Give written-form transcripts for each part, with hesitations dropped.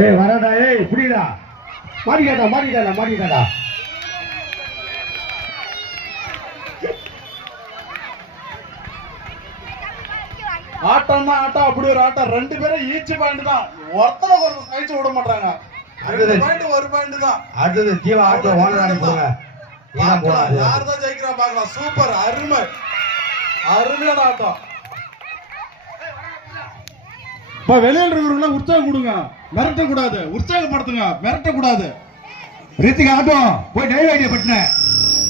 ஏய் வரடா, ஏய் புடிடா, மாட்டிட்டாடா. ஆட்டம்னா ஆட்டம், அப்படி ஒரு ஆட்டம். ரெண்டு பேரும் ஈச்சு பாயிண்ட் தான், ஒருத்தனை ஒரு கழிச்சு விட மாட்டாங்க. ஒரு பாயிண்ட் தான். அடுத்தது ஜீவா ஆட்டோ ஓனராடி போங்க. யார் தான் ஜெயிக்கிறா பாக்கலாம். சூப்பர், அருமையான ஆட்டம். வெளியில் இருக்கிறவங்க உற்சாகம் கொடுங்க, மிரட்ட கூடாது. உற்சாகப்படுத்துங்க, மிரட்ட கூடாது. ரித்திக் ஆட்டோ போய் டைவ் ஐடியா பட்டின.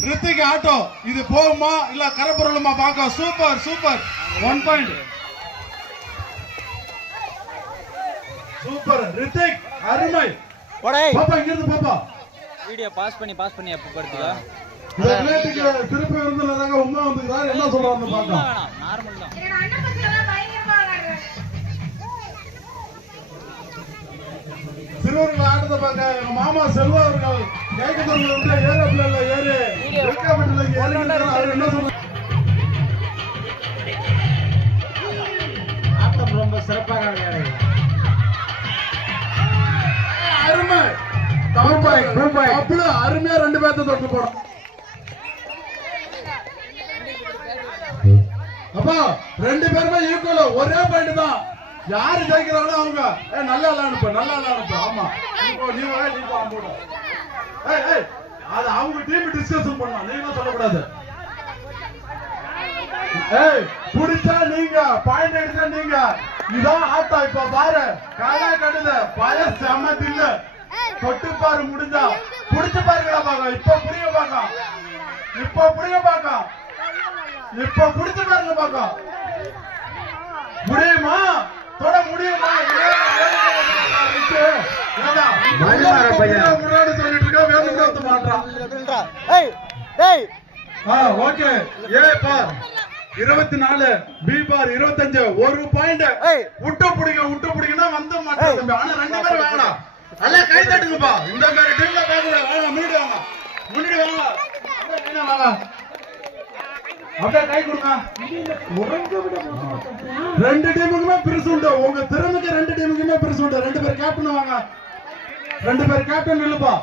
ரித்திக் ஆட்டோ இது போகுமா இல்ல கரப்புரலுமா பாக்க. Super 1 point. சூப்பர் ரித்திக், அருமை. பாப்பா இங்க இருந்து பாப்பா. வீடியோ பாஸ் பண்ணி அப்ப படுத்துங்க. இந்த ரிலேட்டிக் திருப்பி விருந்துலறாங்க, உம்மா வந்துறாரு. என்ன சொல்றாங்க பாப்பா. நார்மல் தான். எங்க அண்ணன் பசங்க பயங்கரமா ஆடுறாங்க. திருவூர்ல ஆடுறத பாக்க எங்க மாமா செல்வா அவர்கள் கேக்கத்தூர்ல இருந்து ஏரோப்ளேன்ல ஏறி ஹெலிகாப்டர்ல ஏறி அவர் என்ன சொல்றாங்க. ஆட்டம் ரொம்ப சிறப்பாக ஆடுறாங்க. அருமை. அப்படியே அருமையா ரெண்டு பேர்த்த தொட்டு போடும். அப்பா ரெண்டு பேருமே ஈக்குவல், ஒரே பாயிண்ட் தான். யாரு ஜெயிக்கிறாங்களோ அவங்க நல்லா அனுப்பு. ஆமா அது அவங்க டீம் டிஸ்கஷன் பண்ணலாம், நீங்க சொல்லக்கூடாது. புடிச்சா நீங்க பாயிண்ட் எடுத்தா நீங்க. இதான் ஆட்டம். இப்ப பாரு காலா கட்டுத பய சமதி இல்ல. தொட்டு பாரு, முடிஞ்சா புடிச்சு பாருங்களா பாக்க. இப்ப புடிச்சு பாருங்க பாக்க. முடியுமா? தொட முடியுமா? முன்னாடி சொல்லிட்டு இருக்கா, வேணும்னு மாட்டான். ஓகே. ஏ பார் 24, பி பார் 25. ஒரு பாயிண்ட். விட்டு பிடிக்கனா வந்து மாட்டாங்க. ஆனா ரெண்டு பேரும் வேணாம். நல்லா கை தட்டுங்கப்பா. இந்த மாதிரி டீம்ல பேசுற வாங்க, முன்னாடி வாங்க. அப்படியே கை கொடுங்க. ரெண்டு டீமுக்குமே பிரிசு உண்டு. உங்க திறமைக்கு ரெண்டு டீமுக்குமே பிரிசு உண்டு. ரெண்டு பேர் கேப்டன் வாங்க. ரெண்டு பேர் கேப்டன் இல்லப்பா.